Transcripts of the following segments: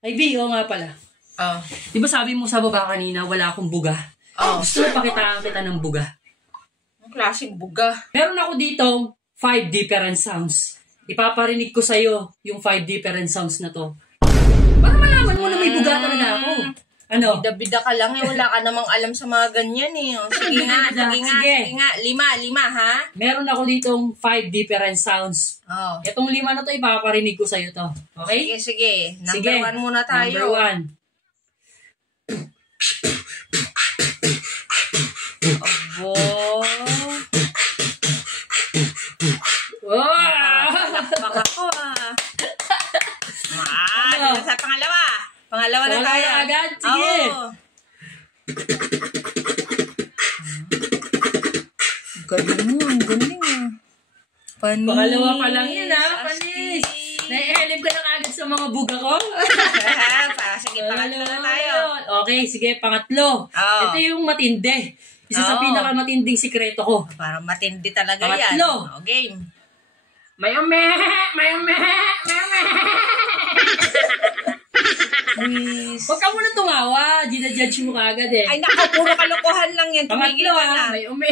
Ay, B, oo nga pala. Oh. Di ba sabi mo sa baba kanina, wala akong buga? Oh. Gusto mo pakitaan kita ng buga? Ang klaseng buga. Meron ako dito 5 different sounds. Ipaparinig ko sa'yo yung 5 different sounds na to. Para malaman mo na may buga talaga ako. Ano? Bida-bida ka lang eh. Wala ka namang alam sa mga ganyan eh. O, sige nga, sige nga. Lima ha? Meron ako ditong 5 different sounds. Oh. Itong 5 na to, ipaparinig ko sa'yo to. Okay? Sige. Number 1 muna tayo. Number 1. Abo. Nakapalakpak ako ah. Ano? Sa pangalawa. Pangalawa na tayo. Agad? Sige. Oh. Galing mo. Ang galing ah. Panis. Pangalawa pa lang yun ha. Panis. Nai-elib ka na agad sa mga buga ko. Sige, pangatlo na tayo. Okay, sige, pangatlo. Oh. Ito yung matindi. Isa sa pinakamatinding sikreto ko. Parang matindi talaga pangatlo. Yan. O, game. Mayome. Huwag ka muna tumawa. Ginajudge mo kagad eh. Ay, naku, puro kalokohan lang yan. Pangatlo ha. Mayome.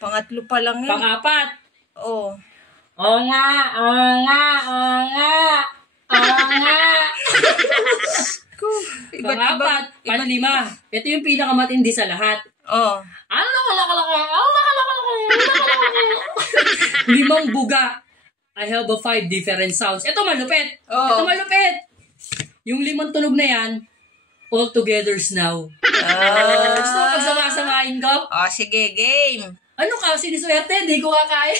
Pangatlo pa lang yan. Pangapat. Oo. Oo nga. Pangapat. Panlima. Ito yung pinakamatindi sa lahat. Oo. Limang buga. I have a 5 different sounds. Ito malupit. Oh. Ito malupit. Yung 5 tunog na yan, all together's now. Gusto mo pagsama-samahin ko? Oh, sige, game. Ano ka? Siniswerte? Hindi ko kaya.